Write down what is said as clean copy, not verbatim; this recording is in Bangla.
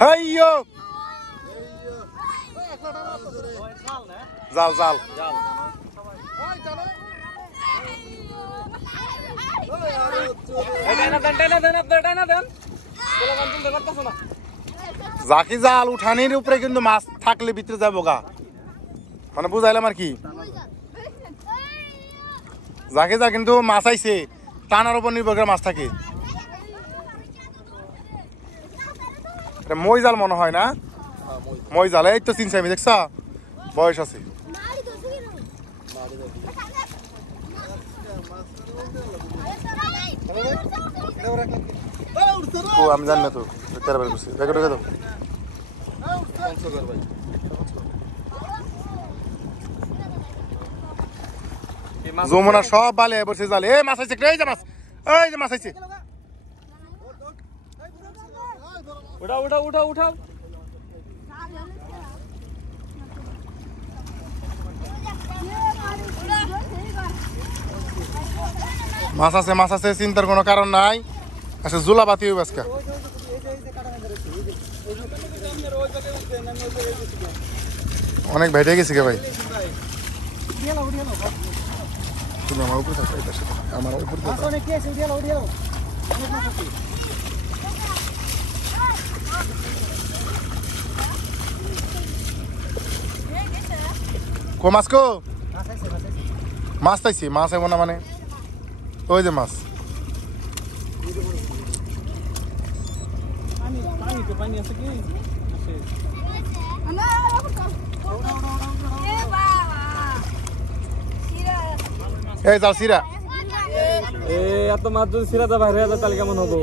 হাইয়ো জাল জাল জাকি জাল উঠানির উপরে কিন্তু মাছ থাকলে ভিতরে যাবো গা মানে বুঝাইলাম আর কি জাকি যা কিন্তু মাছ আইছে টানার উপর নির্ভর করে মাছ থাকে মই জাল মনে হয় না মই জাল এই তো চিনছি আমি দেখছ বয়স আছে আমি জানি না তো যমুনা সব বালে বসে জালে এই মাছ আছে এই যে মাছ এই যে মাছ আছে উঠাও উঠাও উঠাও উঠাও মাছ আছে চিন্তার কোনো কারণ নাই আচ্ছা জোলা বাতি হইব আজকে অনেক ভেটে গেছি কে ভাই তুমি আমার উপরে থাকো আমার উপরে কো মাছ কো মাছ চাইছি মাছ আইব না মানে ওই যে মাছ এই যাও সিরা এত মাছ যদি সিরাটা বাইরে যায় তাহলে কেমন হবো